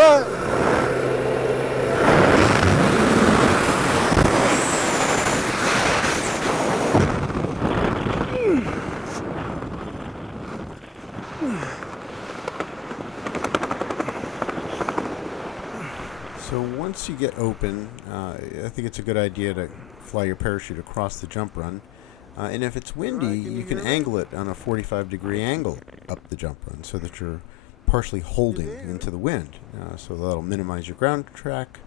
What? So once you get open, I think it's a good idea to fly your parachute across the jump run. And if it's windy, you can angle it on a 45-degree angle up the jump run so that you're partially holding into the wind. So that'll minimize your ground track,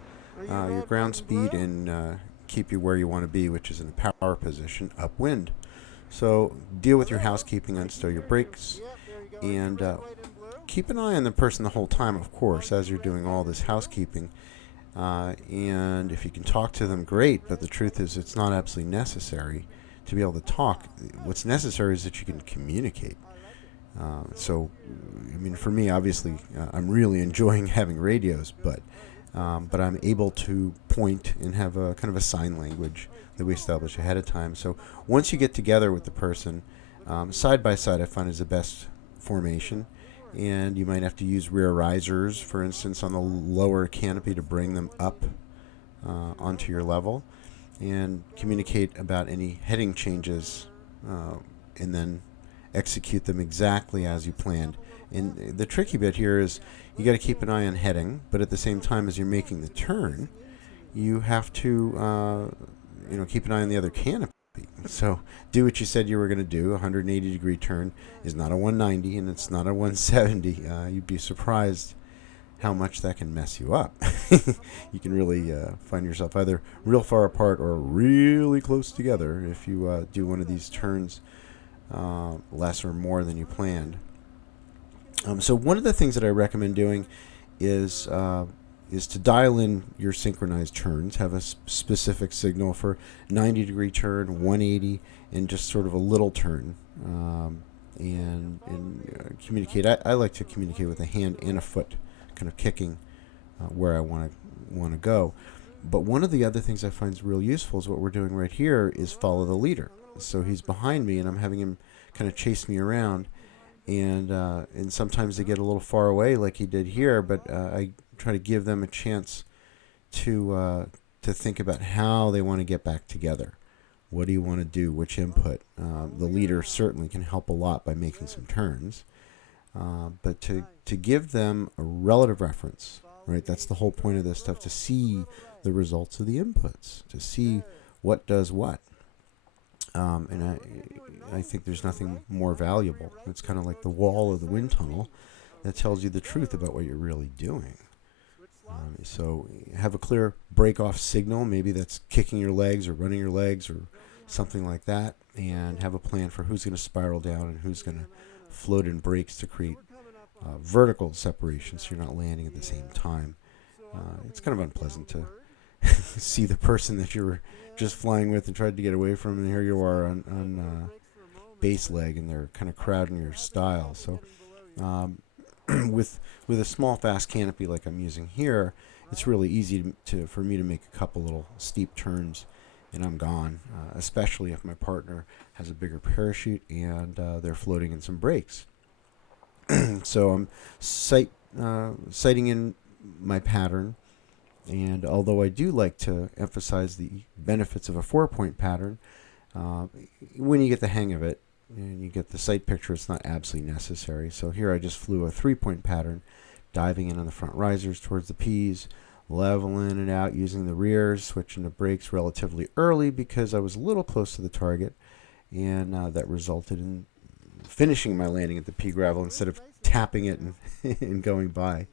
your ground speed, and keep you where you want to be, which is in a power position upwind. So deal with your housekeeping, unstow your brakes, and keep an eye on the person the whole time, of course, as you're doing all this housekeeping. And if you can talk to them, great, but the truth is it's not absolutely necessary to be able to talk. What's necessary is that you can communicate. So, I mean, for me, obviously, I'm really enjoying having radios, but I'm able to point and have a kind of a sign language that we establish ahead of time. So once you get together with the person, side by side, I find is the best formation. And you might have to use rear risers, for instance, on the lower canopy to bring them up onto your level, and communicate about any heading changes, and then execute them exactly as you planned. And the tricky bit here is you got to keep an eye on heading, but at the same time as you're making the turn, you have to keep an eye on the other canopy. So do what you said you were going to do. A 180-degree turn is not a 190, and it's not a 170. You'd be surprised how much that can mess you up. You can really find yourself either real far apart or really close together if you do one of these turns less or more than you planned. So one of the things that I recommend doing is to dial in your synchronized turns, have a specific signal for 90-degree turn, 180, and just sort of a little turn, and communicate. I like to communicate with a hand and a foot, kind of kicking where I want to go. But one of the other things I find is real useful is what we're doing right here is follow the leader. So he's behind me, and I'm having him kind of chase me around, and sometimes they get a little far away, like he did here. But I try to give them a chance to think about how they want to get back together. What do you want to do? Which input? The leader certainly can help a lot by making some turns, but to give them a relative reference, right? That's the whole point of this stuff, to see the results of the inputs, to see what does what. And I think there's nothing more valuable. It's kind of like the wall of the wind tunnel that tells you the truth about what you're really doing. So have a clear break-off signal. Maybe that's kicking your legs or running your legs or something like that, and have a plan for who's going to spiral down and who's going to float in brakes to create vertical separation so you're not landing at the same time. It's kind of unpleasant to see the person that you were just flying with and tried to get away from, and here you are on base leg, and they're kind of crowding your style. So with a small fast canopy like I'm using here, it's really easy for me to make a couple little steep turns and I'm gone, especially if my partner has a bigger parachute and they're floating in some brakes. So I'm sighting in my pattern, and although I do like to emphasize the benefits of a 4-point pattern, when you get the hang of it and you get the sight picture, it's not absolutely necessary. So here I just flew a 3-point pattern, diving in on the front risers towards the P's, leveling it out using the rears, switching to brakes relatively early because I was a little close to the target, and that resulted in finishing my landing at the pea gravel instead of tapping it and going by.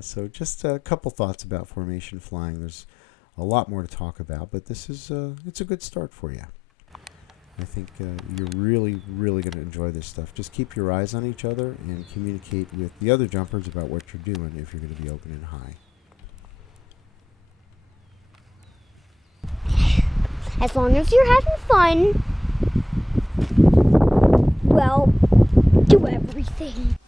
So just a couple thoughts about formation flying. There's a lot more to talk about, but this is it's a good start for you. I think you're really, really going to enjoy this stuff. Just keep your eyes on each other and communicate with the other jumpers about what you're doing if you're going to be open and high. As long as you're having fun, well, do everything.